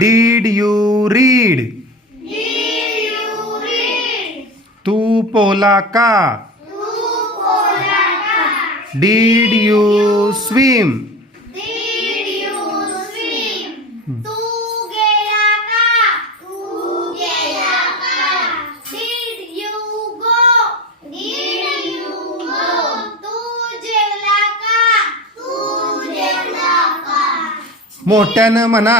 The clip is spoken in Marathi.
डीड यू रीड तू पोला का? डीड यू स्विम मोठ्यानं म्हणा